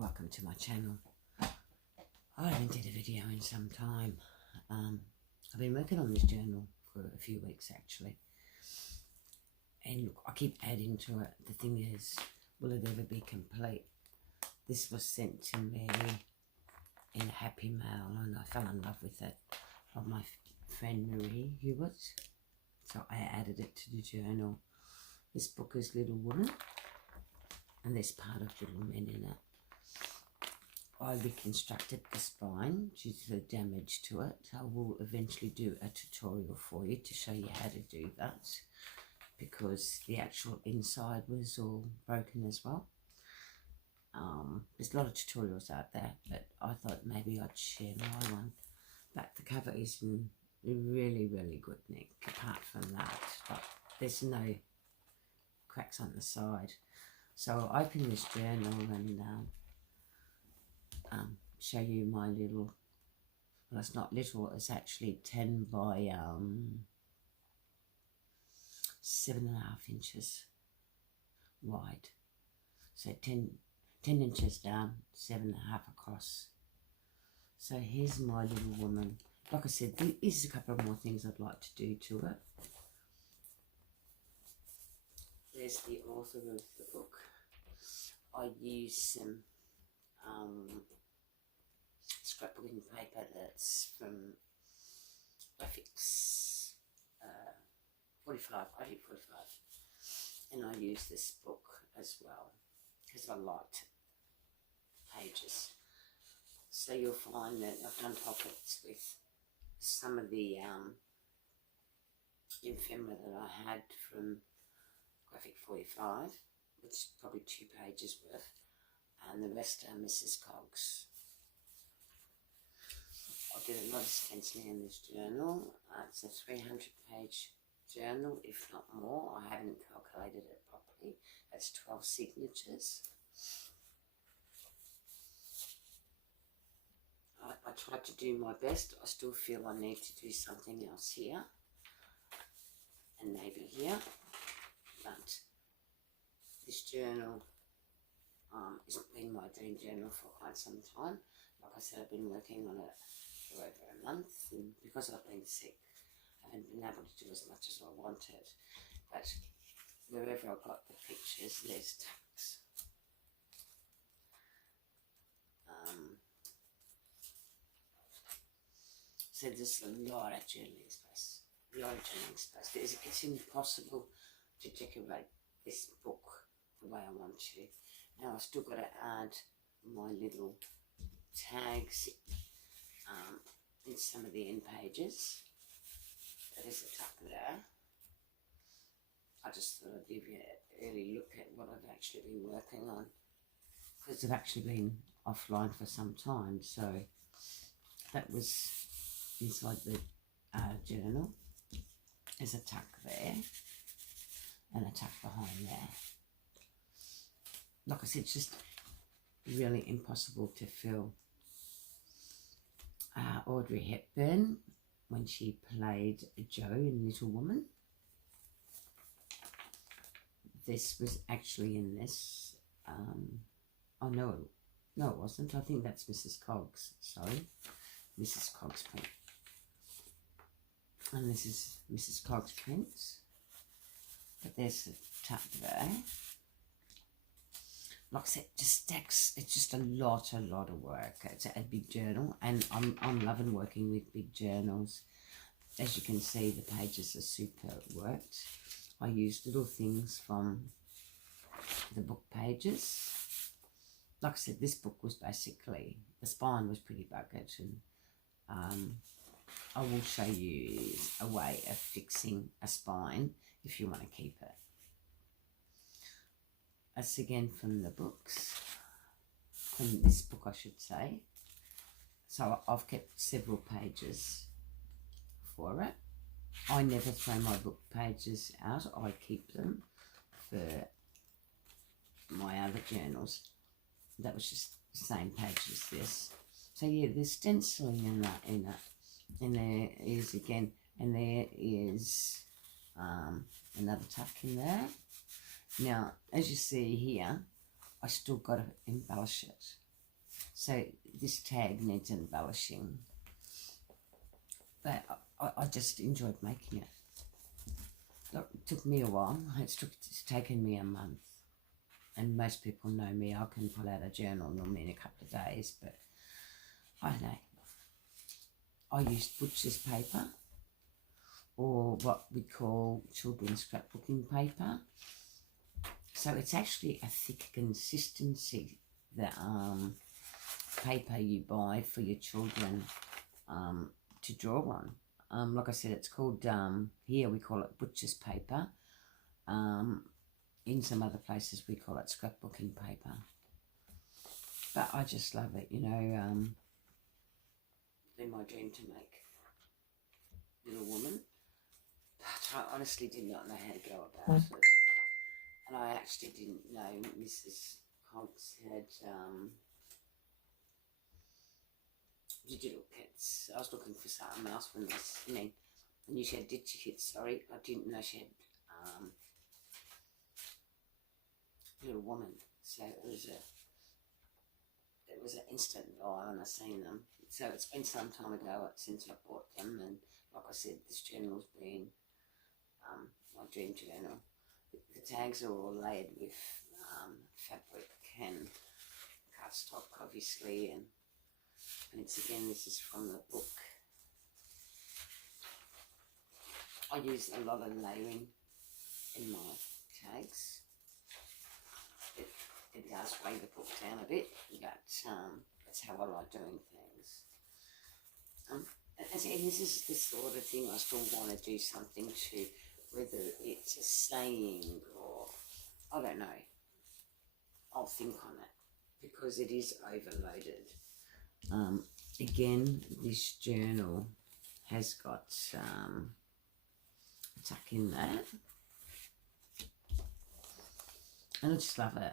Welcome to my channel. I haven't did a video in some time. I've been working on this journal for a few weeks actually, and look, I keep adding to it. The thing is, will it ever be complete? This was sent to me in a happy mail and I fell in love with it, of my friend Marie Hewitt, so I added it to the journal. This book is Little Woman and there's part of Little Men in it. I reconstructed the spine due to the damage to it. I will eventually do a tutorial for you to show you how to do that, because the actual inside was all broken as well. There's a lot of tutorials out there, but I thought maybe I'd share my one. But the cover is in really good nick apart from that, but there's no cracks on the side. So I'll open this journal and show you my little, well, it's not little, it's actually 10 by 7.5 inches wide, so 10 inches down, 7.5 across. So here's my Little Woman. Like I said, there's a couple of more things I'd like to do to it. There's the author of the book. I use some scrapbooking paper that's from graphics 45, I think 45, and I use this book as well because I liked pages. So you'll find that I've done pockets with some of the ephemera that I had from graphic 45, which is probably 2 pages worth, and the rest are Mrs Cogg's. I did a lot of stenciling in this journal. It's a 300-page journal, if not more. I haven't calculated it properly. That's 12 signatures. I tried to do my best. I still feel I need to do something else here and maybe here, but this journal has been my dream journal for quite some time. Like I said, I've been working on it for over a month, and because I've been sick, I haven't been able to do as much as I wanted. But wherever I got the pictures, there's tucks. So there's a lot of journaling space. It's impossible to decorate this book the way I want to. Now I've still got to add my little tags in some of the end pages. There is a tuck there. I just thought I'd give you an early look at what I've actually been working on, because I've actually been offline for some time. So that was inside the journal. There's a tuck there and a tuck behind there. Like I said, it's just really impossible to fill. Audrey Hepburn, when she played Jo in Little Woman, this was actually in this. Oh no, it wasn't. I think that's Mrs Cogg's. Sorry, Mrs Cogg's print. And this is Mrs Cogg's prints. But there's a tuck there. Like I said, just stacks. It's just a lot of work. It's a big journal, and I'm loving working with big journals. As you can see, the pages are super worked. I used little things from the book pages. Like I said, this book was basically, the spine was pretty buggered, and I will show you a way of fixing a spine if you want to keep it. That's again from the books, from this book I should say. So I've kept several pages for it. I never throw my book pages out, I keep them for my other journals. That was just the same page as this. So yeah, there's stenciling in that, and there is again, and there is another tuck in there. Now, as you see here, I still got to embellish it. So this tag needs embellishing, but I just enjoyed making it. Look, it took me a while. It's taken me a month. And most people know me. I can pull out a journal normally in a couple of days, but I don't know. I used butcher's paper, or what we call children's scrapbooking paper. So it's actually a thick consistency, the paper you buy for your children to draw on. Like I said, it's called, here we call it butcher's paper. In some other places we call it scrapbooking paper. But I just love it, you know. Been my dream to make Little Woman. But I honestly did not know how to go about it. And I actually didn't know Mrs Cogg had digital kits. I was looking for something else when this, I knew she had digital kits, sorry. I didn't know she had Little Woman. So it was an instant buy when I seen them. So it's been some time ago since I bought them, and like I said, this journal's been my dream journal. The tags are all laid with fabric and cardstock, obviously, and it's again, this is from the book. I use a lot of layering in my tags. It does weigh the book down a bit, but that's how I like doing things. And this is the sort of thing I still want to do something to, whether it's a saying or, I don't know, I'll think on it, because it is overloaded. Again, this journal has got a tuck in there, and I just love it.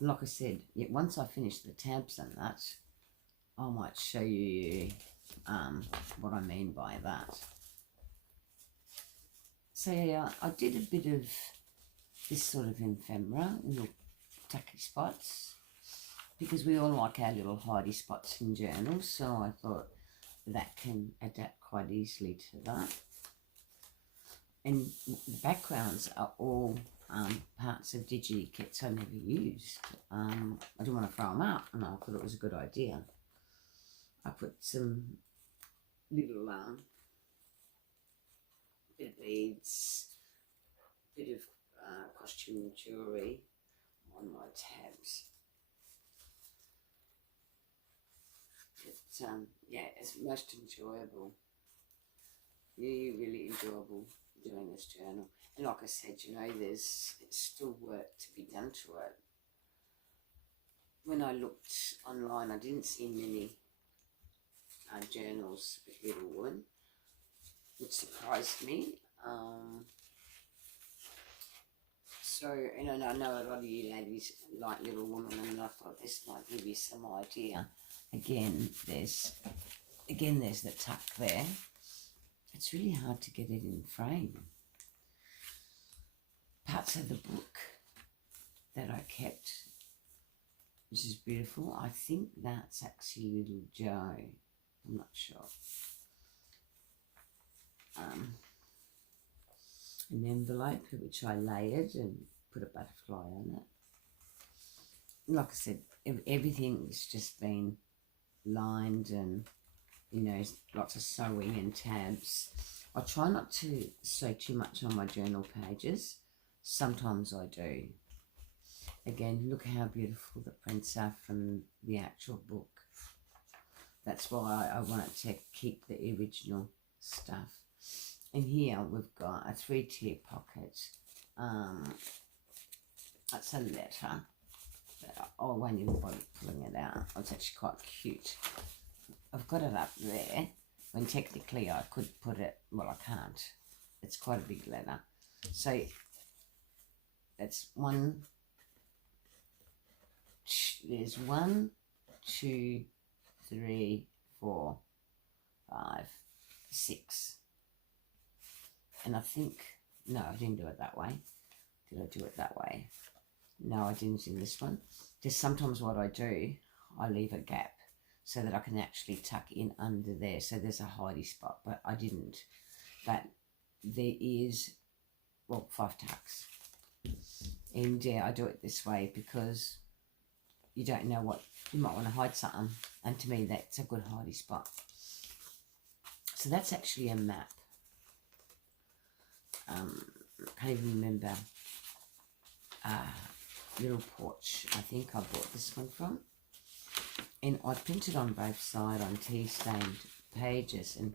Like I said, once I finish the tabs and that, I might show you what I mean by that. So yeah, I did a bit of this sort of ephemera, little tucky spots, because we all like our little hidey spots in journals, so I thought that can adapt quite easily to that. And the backgrounds are all parts of digi kits I never used. I didn't want to throw them out, and I thought it was a good idea. I put some little bit of beads, bit of costume jewellery on my tabs. But yeah, it's most enjoyable. Really, really enjoyable doing this journal. And like I said, you know, there's still work to be done to it. When I looked online, I didn't see many journals with Little Woman, which surprised me. So, and I know a lot of you ladies like Little Woman, and I thought this might give you some idea. Again, there's the tuck there. It's really hard to get it in frame. Parts of the book that I kept, which is beautiful. I think that's actually Little Joe. I'm not sure. An envelope which I layered and put a butterfly on it. Like I said, everything's just been lined, and you know, lots of sewing and tabs. I try not to sew too much on my journal pages. Sometimes I do. Again, look how beautiful the prints are from the actual book. That's why I wanted to keep the original stuff. And here we've got a 3-tier pocket. That's a letter. I won't even bother pulling it out. It's actually quite cute. I've got it up there, when technically I could put it, well, I can't. It's quite a big letter. So that's there's 1, 2, 3, 4, 5, 6. And I think, no, I didn't do it that way. Did I do it that way? No, I didn't in this one. Just sometimes what I do, I leave a gap so that I can actually tuck in under there. So there's a hidey spot, but I didn't. But there is, well, 5 tucks. And yeah, I do it this way because you don't know what, you might want to hide something. And to me, that's a good hidey spot. So that's actually a map. Can't even remember. Little porch, I think I bought this one from. And I printed on both sides on tea-stained pages, and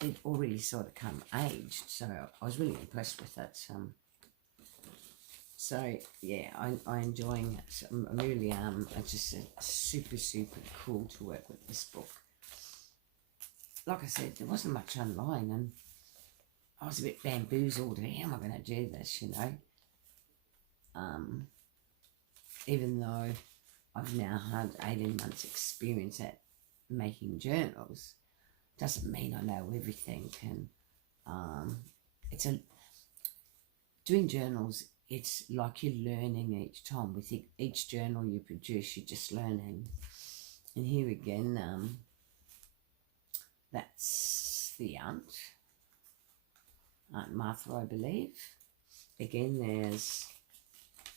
it already sort of come aged, so I was really impressed with it. So yeah, I'm enjoying it. I really am. It's just super cool to work with this book. Like I said, there wasn't much online, and I was a bit bamboozled. How am I going to do this, you know? Even though I've now had 18 months experience at making journals, doesn't mean I know everything. And doing journals, it's like you're learning each time. With each journal you produce, you're just learning. And here again, that's the Aunt Martha, I believe. Again, there's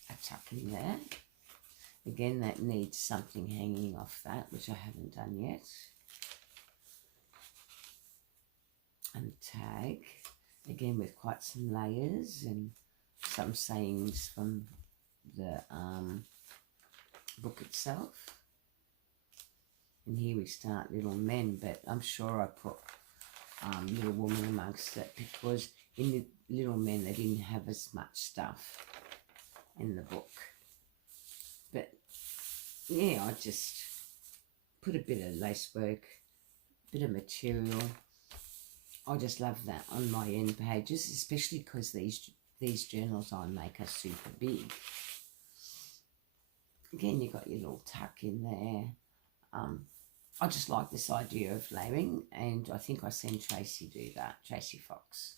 a tuck in there. Again, that needs something hanging off that, which I haven't done yet. And tag, again with quite some layers and some sayings from the book itself. And here we start Little Men, but I'm sure I put Little Woman amongst it because in the Little Men they didn't have as much stuff in the book. But yeah, I just put a bit of lacework, bit of material. I just love that on my end pages, especially because these journals I make are super big. Again, you've got your little tuck in there. I just like this idea of layering, and I think I seen Tracy do that, Tracy Fox.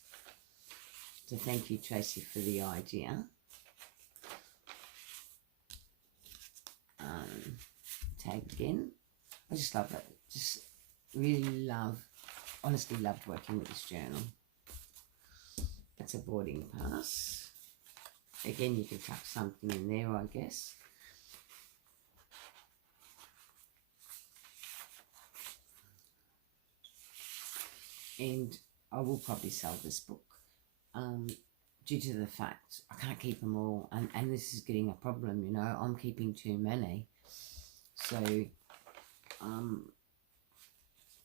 So thank you, Tracy, for the idea. Tag again. I just love it. Just really honestly loved working with this journal. That's a boarding pass. Again, you can tuck something in there, I guess. And I will probably sell this book due to the fact I can't keep them all, and this is getting a problem, you know. I'm keeping too many. So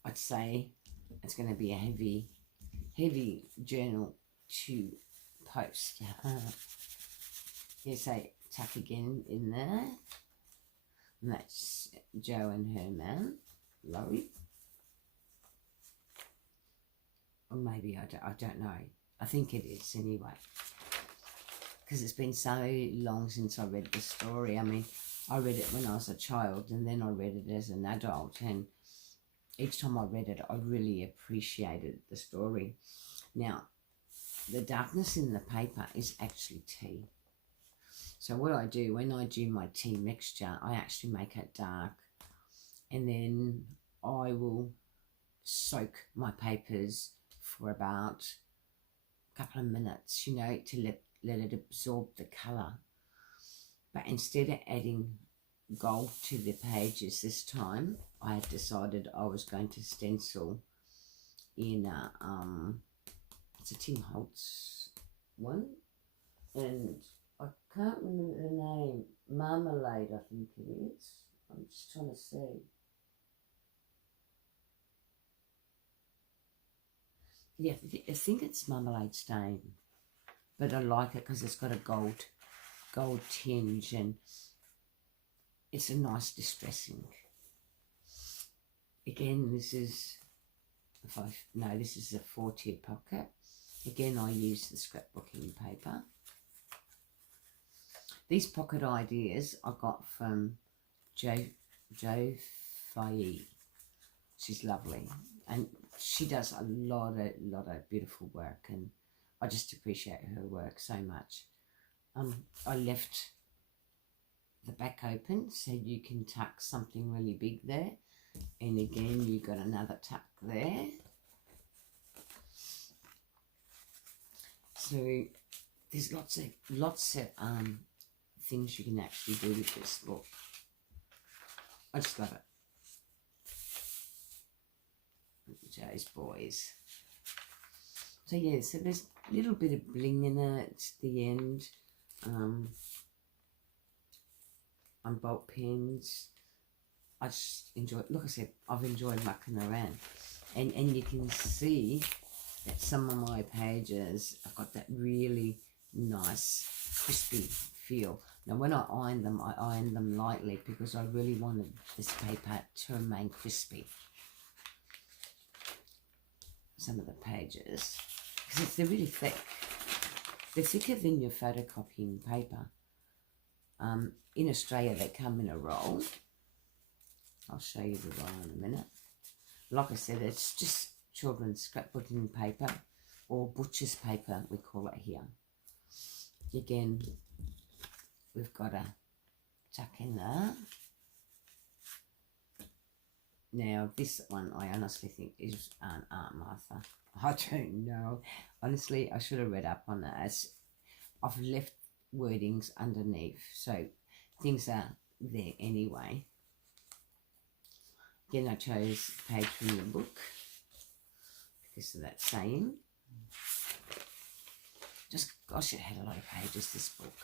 I'd say it's going to be a heavy journal to post. Here's a tuck again in there, and that's Joe and her man, Laurie. Or maybe I don't know. I think it is anyway, because it's been so long since I read the story. I mean, I read it when I was a child, and then I read it as an adult, and each time I read it, I really appreciated the story. Now, the darkness in the paper is actually tea. So what I do, when I do my tea mixture, I actually make it dark, and then I will soak my papers for about a couple of minutes, you know, to let it absorb the colour. But instead of adding gold to the pages this time, I had decided I was going to stencil in it's a Tim Holtz one, and I can't remember the name. Marmalade, I think it is. I'm just trying to see. Yeah, I think it's Marmalade Stain, but I like it because it's got a gold tinge, and it's a nice distressing. Again, this is this is a 4-tier pocket. Again, I use the scrapbooking paper. These pocket ideas I got from Jo Faye. She's lovely, and she does a lot of beautiful work, and I just appreciate her work so much. I left the back open so you can tuck something really big there, and again you got another tuck there. So there's lots of things you can actually do with this book. I just love it. Joe's Boys. So yeah, so there's a little bit of bling in it at the end. On bolt pins. I just enjoy, look, I said, I've enjoyed mucking around. And you can see that some of my pages have got that really nice crispy feel. Now when I ironed them lightly because I really wanted this paper to remain crispy. Some of the pages, because they're really thick. They're thicker than your photocopying paper. In Australia, they come in a roll. I'll show you the roll in a minute. Like I said, it's just children's scrapbooking paper, or butcher's paper, we call it here. Again, we've got a tuck in there. Now, this one, I honestly think is Aunt Martha. I don't know. Honestly, I should have read up on that. I've left wordings underneath, so things are there anyway. Again, I chose a page from the book because of that saying. Just, gosh, it had a lot of pages, this book.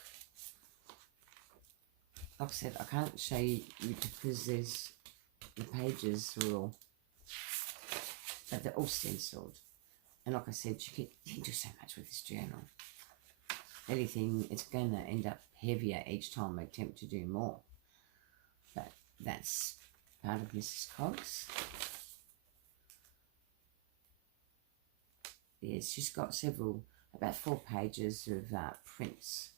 Like I said, I can't show you because there's the pages are all, but they're all stenciled. And like I said, you can do so much with this journal. Anything, it's going to end up heavier each time I attempt to do more. But that's part of Mrs Cogg's. Yeah, she's got about 4 pages of prints,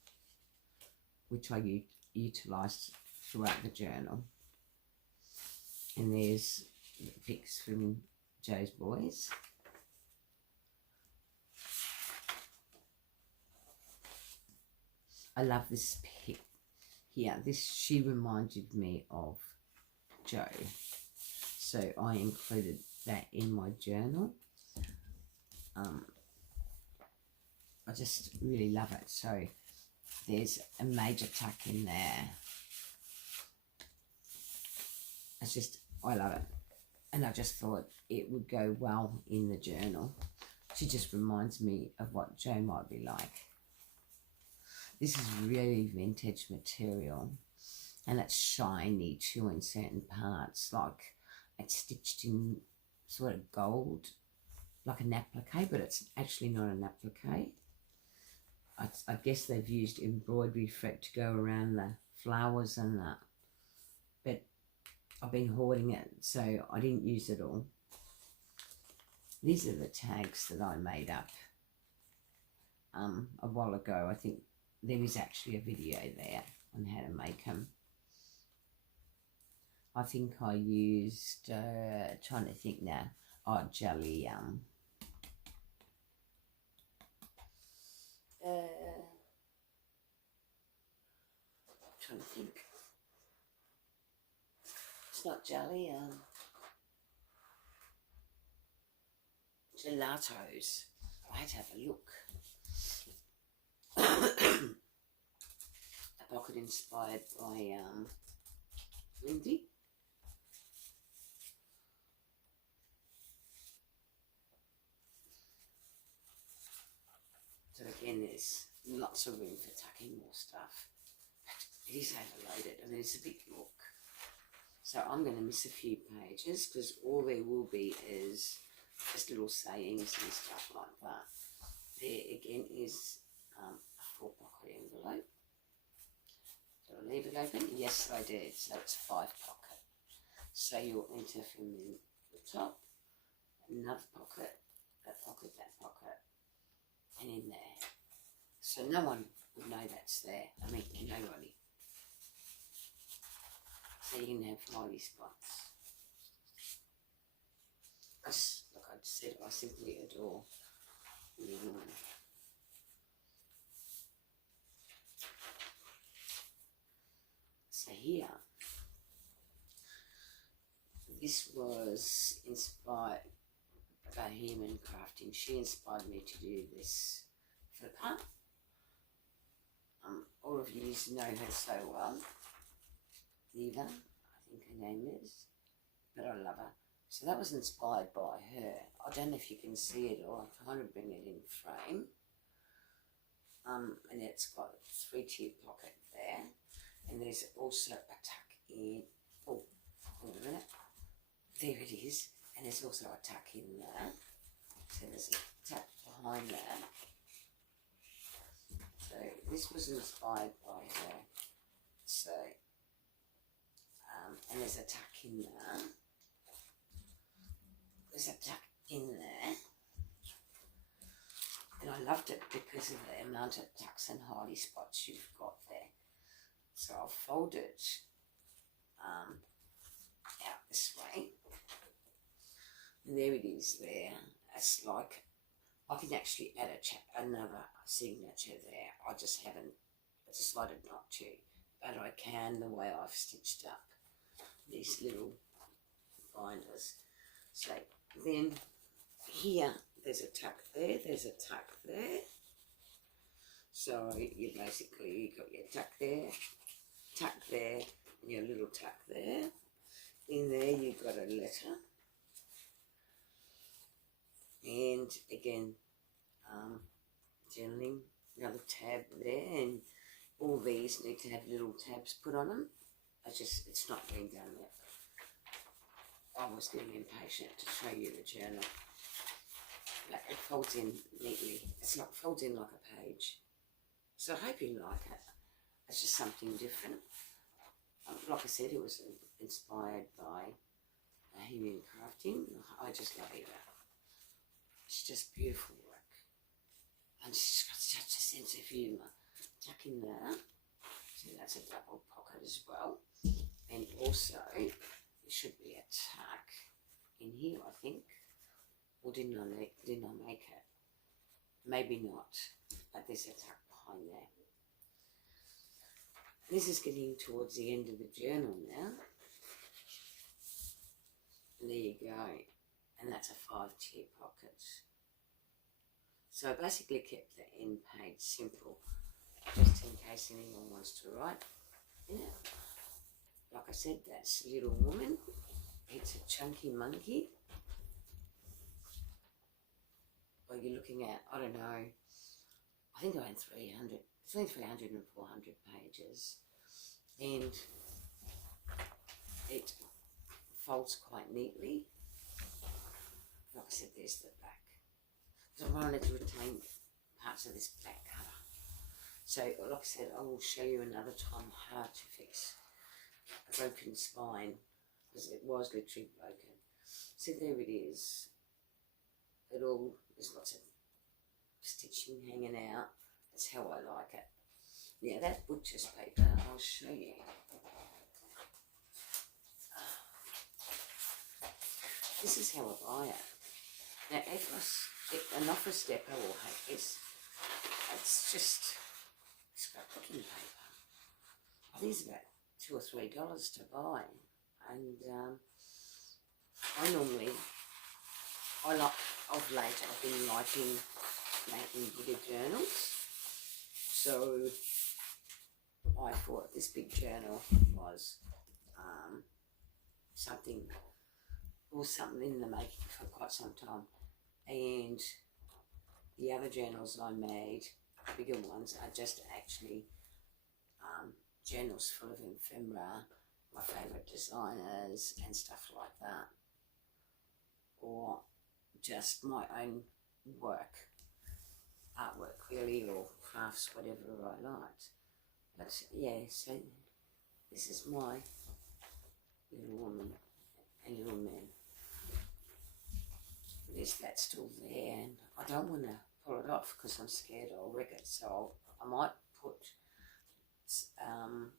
which I utilised throughout the journal. And there's pics from Joe's Boys. I love this pic here. She reminded me of Joe. So I included that in my journal. I just really love it. So there's a major tuck in there. It's just, I love it. And I just thought it would go well in the journal. She just reminds me of what Joe might be like. This is really vintage material, and it's shiny too in certain parts, like it's stitched in sort of gold, like an applique, but it's actually not an applique. I guess they've used embroidery for it to go around the flowers and that, but I've been hoarding it, so I didn't use it all. These are the tags that I made up a while ago. I think there is actually a video there on how to make them. I think I used, trying to think now, jelly, trying to think. It's not jelly, gelatos. I had to have a look. A pocket inspired by Lindy. So again, there's lots of room for tucking more stuff. But it is overloaded. I mean, it's a big book. So I'm going to miss a few pages because all there will be is just little sayings and stuff like that. There again is a 4-pocket envelope. Did I leave it open? Yes, I did. So it's 5-pocket. So you'll enter from the top, another pocket, that pocket, and in there. So no one would know that's there. I mean, nobody. So you can have smiley spots. Like I said, I simply adore So here, this was inspired by Bohemian Crafting. She inspired me to do this flipper. All of you know her so well. Eva, I think her name is, but I love her. So that was inspired by her. I don't know if you can see it, or I'm trying to bring it in frame. And it's got a 3-tier pocket there, and there's also a tuck in. Oh, hold on a minute. There it is, and there's also a tuck in there. So there's a tuck behind that. So this was inspired by her. So, and there's a tuck in there. There's a tuck in there. And I loved it because of the amount of tucks and hidey spots you've got there. So I'll fold it out this way. And there it is there. It's like, I can actually add another signature there. I just haven't decided not to. But I can, the way I've stitched up these little binders. So then here, there's a tuck there, there's a tuck there. So you basically, got your tuck there, and your little tuck there. In there you've got a letter. And again, journaling, another tab there, and all these need to have little tabs put on them. It's not been done yet. I was getting impatient to show you the journal. But it folds in neatly. It's not folds in like a page. So I hope you like it. It's just something different. Like I said, it was inspired by Bohemian Crafting. I just love it. It's just beautiful work. And she's got such a sense of humour. Tuck in there. So that's a double pocket as well. And also, there should be a tuck in here, I think. Or didn't I make it? Maybe not. But there's a tuck behind there. This is getting towards the end of the journal now. And there you go. And that's a 5-tier pocket. So I basically kept the end page simple, just in case anyone wants to write in it. Like I said, that's a little woman. It's a chunky monkey. Well, you're looking at, I don't know, I think around 300, between 300 and 400 pages. And it folds quite neatly. Like I said, there's the back. So I wanted to retain parts of this black colour. So, like I said, I will show you another time how to fix a broken spine, because it was literally broken. So there it is. There's lots of stitching hanging out. That's how I like it. Now that butcher's paper, I'll show you. This is how I buy it. Now if an office depot will hate this, it's just scrapbooking paper. I think it's about $2 or $3 to buy, and of late I've been liking making bigger journals, so I thought this big journal was something in the making for quite some time. And the other journals I made, the bigger ones, are just actually journals full of ephemera, my favourite designers and stuff like that, or just my own work, artwork really, or crafts, whatever I liked. But yeah, so this is my little woman and little man. That's still there, and I don't want to pull it off because I'm scared I'll wreck it. So I might put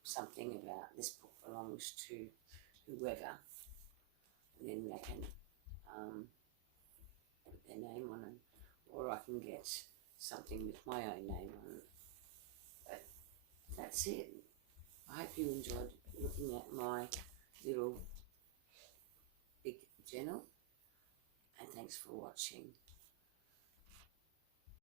something about this book belongs to whoever, and then they can put their name on it, or I can get something with my own name on it. But that's it. I hope you enjoyed looking at my little big journal, and thanks for watching.